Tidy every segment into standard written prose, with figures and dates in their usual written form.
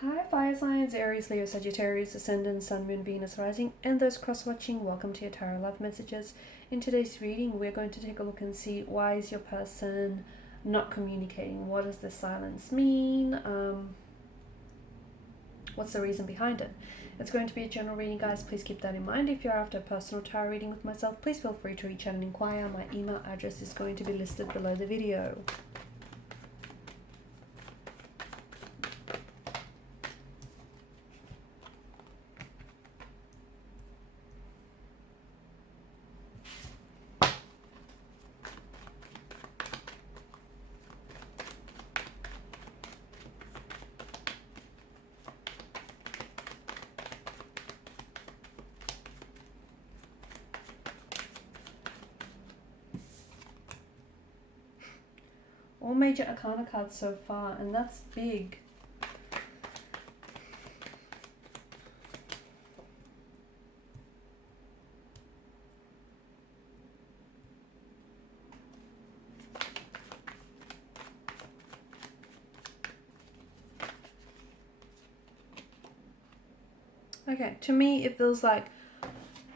Hi, fire signs, Aries, Leo, Sagittarius, Ascendant, Sun, Moon, Venus, Rising, and those cross-watching. Welcome to your Tarot Love Messages. In today's reading, we're going to take a look and see why is your person not communicating? What does the silence mean? What's the reason behind it? It's going to be a general reading, guys. Please keep that in mind. If you're after a personal tarot reading with myself, please feel free to reach out and inquire. My email address is going to be listed below the video. All major arcana cards so far, and that's big. Okay, to me it feels like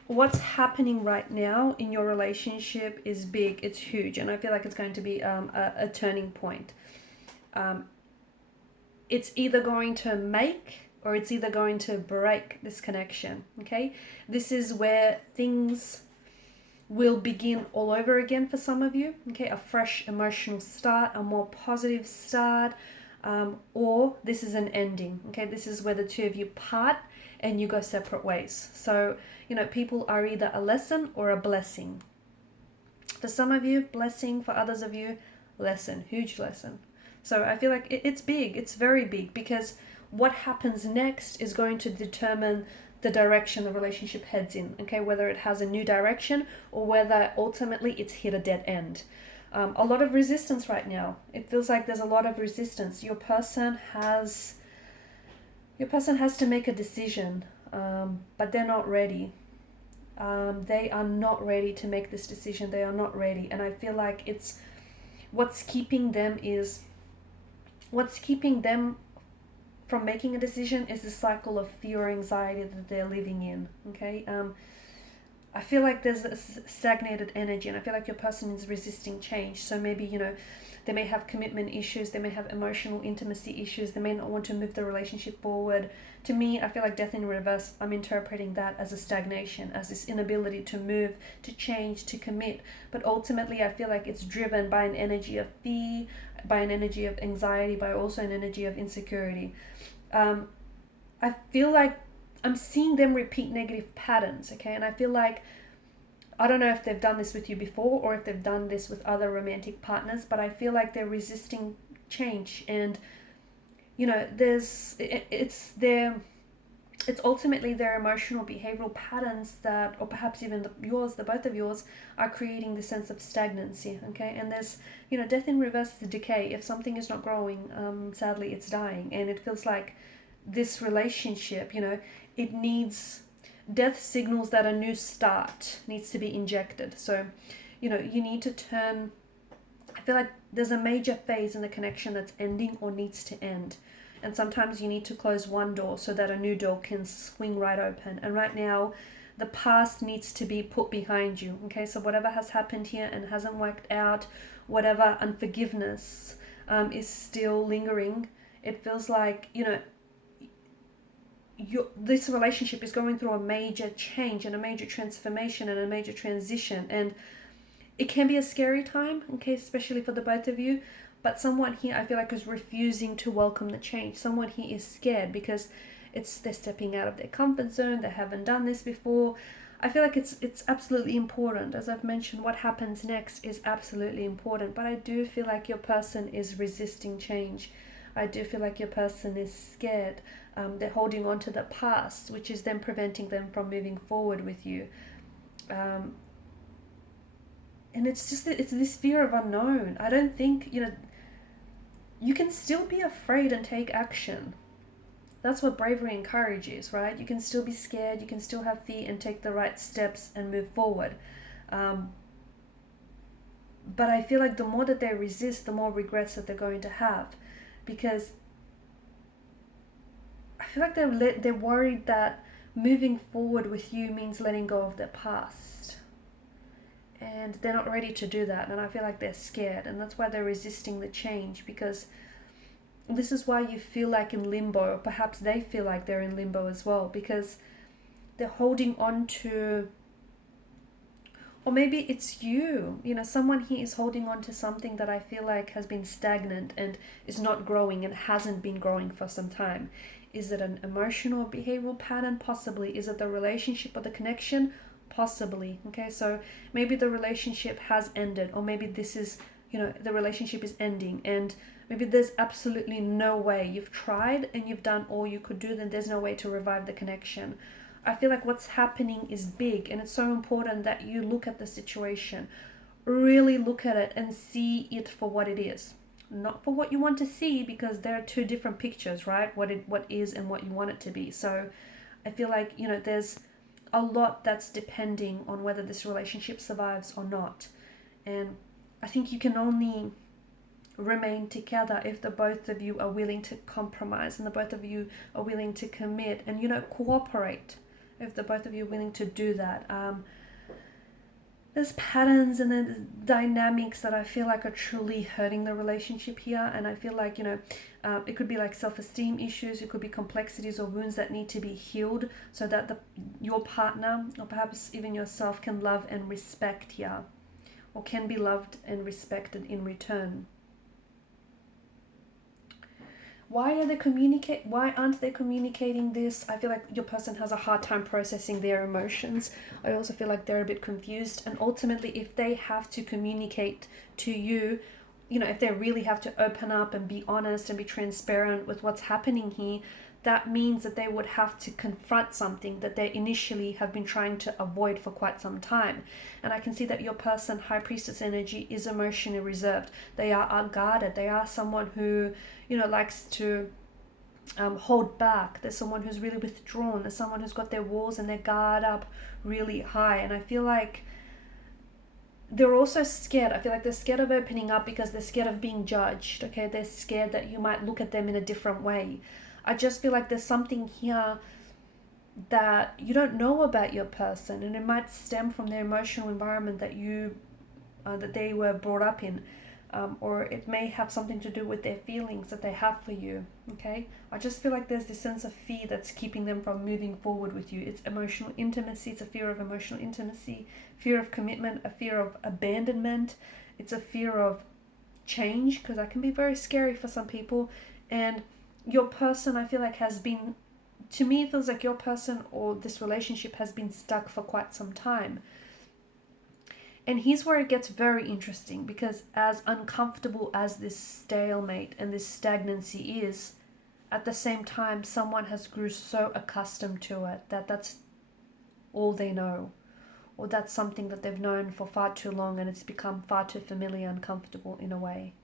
what's happening right now in your relationship is big, it's huge, and I feel like it's going to be a turning point. It's either going to make or it's either going to break this connection, okay? This is where things will begin all over again for some of you, okay? A fresh emotional start, a more positive start, or this is an ending, okay? This is where the two of you part and you go separate ways. So, you know, people are either a lesson or a blessing. For some of you, blessing. For others of you, lesson, huge lesson. So I feel like it's big, it's very big, because what happens next is going to determine the direction the relationship heads in, okay? Whether it has a new direction or whether ultimately it's hit a dead end. A lot of resistance right now. It feels like there's a lot of resistance. Your person has to make a decision, but they're not ready. They are not ready to make this decision. They are not ready. And I feel like it's what's keeping them from making a decision is the cycle of fear or anxiety that they're living in, okay? I feel like there's a stagnated energy, and I feel like your person is resisting change. So maybe, you know, they may have commitment issues, they may have emotional intimacy issues, they may not want to move the relationship forward. To me, I feel like death in reverse, I'm interpreting that as a stagnation, as this inability to move, to change, to commit. But ultimately, I feel like it's driven by an energy of fear, by an energy of anxiety, by also an energy of insecurity. I feel like I'm seeing them repeat negative patterns, okay? And I feel like, I don't know if they've done this with you before or if they've done this with other romantic partners, but I feel like they're resisting change. And, you know, it's ultimately their emotional behavioral patterns that, or perhaps even the both of yours, are creating this sense of stagnancy, okay? And there's, you know, death in reverse is decay. If something is not growing, sadly, it's dying. And it feels like this relationship, you know, it needs, death signals that a new start needs to be injected. So, you know, you need to turn, I feel like there's a major phase in the connection that's ending or needs to end. And sometimes you need to close one door so that a new door can swing right open. And right now, the past needs to be put behind you, okay? So whatever has happened here and hasn't worked out, whatever unforgiveness is still lingering, it feels like, you know, this relationship is going through a major change and a major transformation and a major transition, and it can be a scary time, okay, especially for the both of you. But someone here, I feel like, is refusing to welcome the change. Someone here is scared because they're stepping out of their comfort zone. They haven't done this before. I feel like it's absolutely important. As I've mentioned, what happens next is absolutely important. But I do feel like your person is resisting change. I do feel like your person is scared. They're holding on to the past, which is then preventing them from moving forward with you. And it's this fear of unknown. I don't think, you know, you can still be afraid and take action. That's what bravery and courage is, right? You can still be scared, you can still have fear and take the right steps and move forward. But I feel like the more that they resist, the more regrets that they're going to have. Because feel like they're worried that moving forward with you means letting go of their past. And they're not ready to do that. And I feel like they're scared. And that's why they're resisting the change, because this is why you feel like in limbo, or perhaps they feel like they're in limbo as well, because they're holding on to, or maybe it's you, someone here is holding on to something that I feel like has been stagnant and is not growing and hasn't been growing for some time. Is it an emotional or behavioral pattern? Possibly. Is it the relationship or the connection? Possibly. Okay, so maybe the relationship has ended, or maybe this is, the relationship is ending, and maybe there's absolutely no way. You've tried and you've done all you could do, then there's no way to revive the connection. I feel like what's happening is big, and it's so important that you look at the situation, really look at it and see it for what it is. Not for what you want to see, because there are two different pictures, right? What is and what you want it to be. So I feel like, there's a lot that's depending on whether this relationship survives or not. And I think you can only remain together if the both of you are willing to compromise, and the both of you are willing to commit and, cooperate. If the both of you are willing to do that. There's patterns and there's dynamics that I feel like are truly hurting the relationship here. And I feel like, it could be like self-esteem issues. It could be complexities or wounds that need to be healed so that your partner, or perhaps even yourself, can love and respect here, or can be loved and respected in return. Why aren't they communicating this? I feel like your person has a hard time processing their emotions. I also feel like they're a bit confused. And ultimately, if they have to communicate to you, if they really have to open up and be honest and be transparent with what's happening here, that means that they would have to confront something that they initially have been trying to avoid for quite some time. And I can see that your person, High Priestess energy, is emotionally reserved. They are unguarded. They are someone who, likes to hold back. There's someone who's really withdrawn. There's someone who's got their walls and their guard up really high. And I feel like they're also scared. I feel like they're scared of opening up because they're scared of being judged. Okay, they're scared that you might look at them in a different way. I just feel like there's something here that you don't know about your person, and it might stem from their emotional environment that they were brought up in, or it may have something to do with their feelings that they have for you. Okay, I just feel like there's this sense of fear that's keeping them from moving forward with you. It's emotional intimacy. It's a fear of emotional intimacy, fear of commitment, a fear of abandonment. It's a fear of change, because that can be very scary for some people. And your person, I feel like, to me, it feels like your person or this relationship has been stuck for quite some time. And here's where it gets very interesting, because as uncomfortable as this stalemate and this stagnancy is, at the same time, someone has grew so accustomed to it that that's all they know, or that's something that they've known for far too long, and it's become far too familiar and comfortable in a way.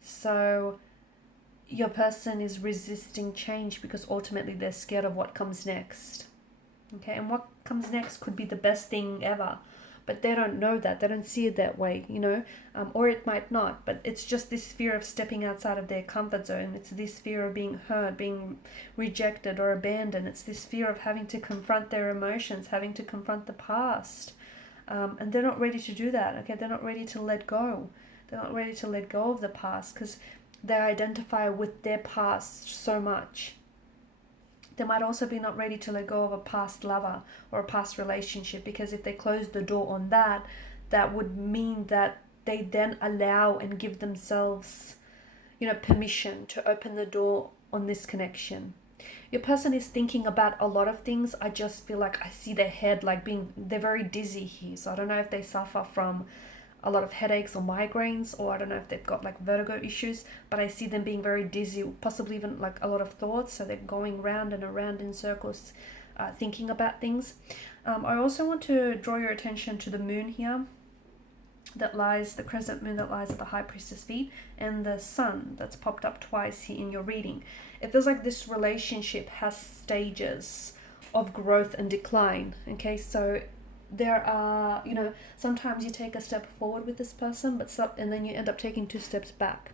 So your person is resisting change because ultimately they're scared of what comes next. Okay, and what comes next could be the best thing ever, but they don't know that. They don't see it that way, or it might not, but it's just this fear of stepping outside of their comfort zone. It's this fear of being hurt, being rejected or abandoned. It's this fear of having to confront their emotions, having to confront the past, and they're not ready to do that. Okay, they're not ready to let go. They're not ready to let go of the past because they identify with their past so much. They might also be not ready to let go of a past lover or a past relationship, because if they close the door on that, that would mean that they then allow and give themselves, permission to open the door on this connection. Your person is thinking about a lot of things. I just feel like I see their head they're very dizzy here. So I don't know if they suffer from a lot of headaches or migraines, or I don't know if they've got vertigo issues, but I see them being very dizzy, possibly even a lot of thoughts. So they're going round and around in circles, thinking about things. I also want to draw your attention to the moon here, the crescent moon that lies at the High Priestess feet, and the sun that's popped up twice here in your reading. It feels like this relationship has stages of growth and decline. Okay, so there are, sometimes you take a step forward with this person, and then you end up taking 2 steps back.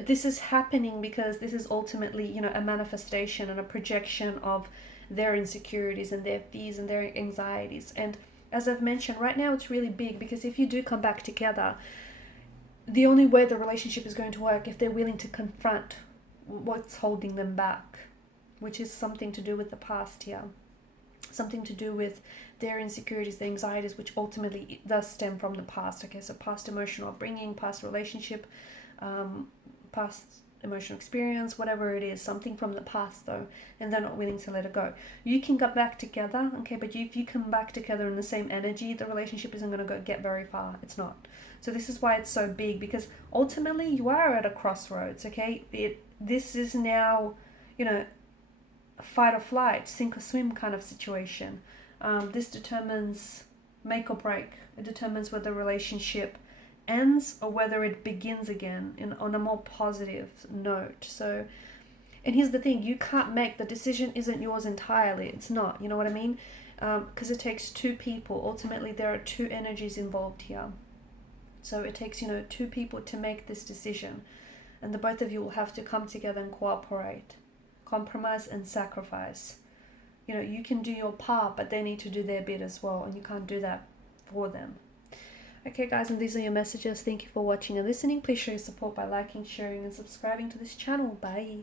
this is happening because this is ultimately, you know, a manifestation and a projection of their insecurities and their fears and their anxieties. And as I've mentioned, right now it's really big, because if you do come back together, the only way the relationship is going to work if they're willing to confront what's holding them back, which is something to do with the past here, something to do with their insecurities, their anxieties, which ultimately does stem from the past. Okay, so past emotional upbringing, past relationship, past emotional experience, whatever it is, something from the past though, and they're not willing to let it go. You can get back together, okay, but if you come back together in the same energy, the relationship isn't going to get very far. It's not. So this is why it's so big, because ultimately you are at a crossroads, okay? This is now, you know, a fight or flight, sink or swim kind of situation. This determines make or break. It determines whether the relationship ends or whether it begins again on a more positive note. So, and here's the thing, you can't make, the decision isn't yours entirely. It's not, you know what I mean? Because it takes two people. Ultimately, there are two energies involved here. So it takes, you know, two people to make this decision, and the both of you will have to come together and cooperate, compromise and sacrifice. You know, you can do your part, but they need to do their bit as well, and you can't do that for them. Okay guys, and these are your messages. Thank you for watching and listening. Please show your support by liking, sharing and subscribing to this channel. Bye.